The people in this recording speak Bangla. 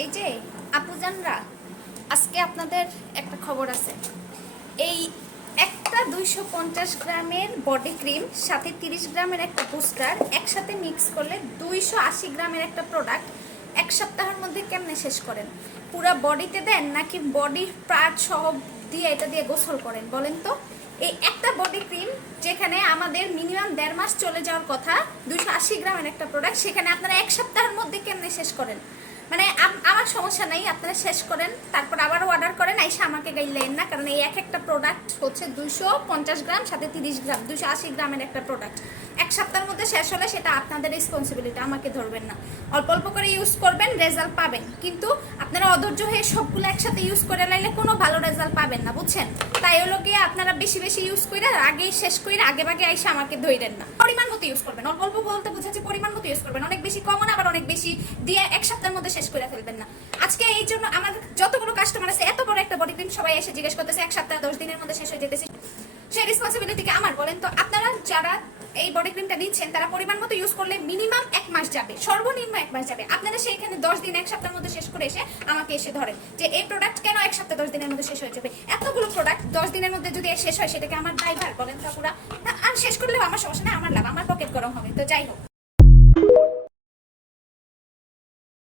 এই যে আপুজানরা আজকে আপনাদের একটা খবর আছে। এই একটা দুইশো পঞ্চাশ গ্রামের বডি ক্রিম সাথে তিরিশ গ্রামের একটা বুস্টার একসাথে মিক্স করলে দুইশো আশি গ্রামের একটা প্রোডাক্ট এক সপ্তাহের মধ্যে কেমনে শেষ করেন? পুরা বডিতে দেন নাকি বডি পার্ট সহ দিয়ে এটা দিয়ে গোসল করেন? বলেন তো। এই একটা বডি ক্রিম যেখানে আমাদের মিনিমাম দেড় মাস চলে যাওয়ার কথা, দুইশো আশি গ্রামের একটা প্রোডাক্ট সেখানে আপনারা এক সপ্তাহের মধ্যে কেমনে শেষ করেন? মানে আমার সমস্যা নেই, আপনারা শেষ করেন, তারপর আবারও অর্ডার করেন, আইসা আমাকে গাইলেন না, কারণ এই এক একটা প্রোডাক্ট হচ্ছে দুশো পঞ্চাশ গ্রাম, সাথে তিরিশ গ্রাম দুশো আশি গ্রামের একটা প্রোডাক্ট এক সপ্তাহের মধ্যে শেষ হলে সেটা আপনাদের রেসপন্সিবিলিটি আমাকে ধরবেন না। অল্প অল্প করে ইউজ করবেন রেজাল্ট পাবেন। কিন্তু আপনারা অধৈর্য হয়ে সবগুলো একসাথে ইউজ করে লাইলে কোনো ভালো রেজাল্ট পাবেন না, বুঝছেন? তাই হলো গিয়ে আপনারা বেশি বেশি ইউজ করে আগেই শেষ করে আগে ভাগে আইসা আমাকে ধরেন না। পরিমাণ মতো ইউজ করবেন। অল্প অল্প বলতে বুঝাচ্ছি পরিমাণ মতো ইউজ করবেন। অনেক বেশি কমন, আবার অনেক বেশি দিয়ে এক সপ্তাহের মধ্যে শেষ করে ফেলবেন না। আজকে এই জন্য আমাদের যতগুলো কাস্টমার আছে, এত বড় একটা বডি ক্রিম সবাই এসে জিজ্ঞেস করতেছে, এক সপ্তাহ দশ দিনের মধ্যে শেষ হয়ে যেতেছে। সেই রেসপন্সিবিলিটি কি আমার বলেন তো, আপনারা যারা এই বডি ক্রিমটা নিচ্ছেন তারা পরিমাণ মতো ইউজ করলে মিনিমাম এক মাস যাবে সর্বনিম্ন এক মাস যাবে। আপনারা সেইখানে দশ দিন এক সপ্তাহের মধ্যে শেষ করে এসে আমাকে এসে ধরেন যে এই প্রোডাক্ট কেন এক সপ্তাহ দশ দিনের মধ্যে শেষ হয়ে যাবে? এতগুলো প্রোডাক্ট দশ দিনের মধ্যে যদি শেষ হয় সেটাকে আমার ড্রাইভার বলেন না, আর শেষ করলেও আমার সমস্যা না আমার লাভ আমার পকেট গরম হবে। তো যাই হোক।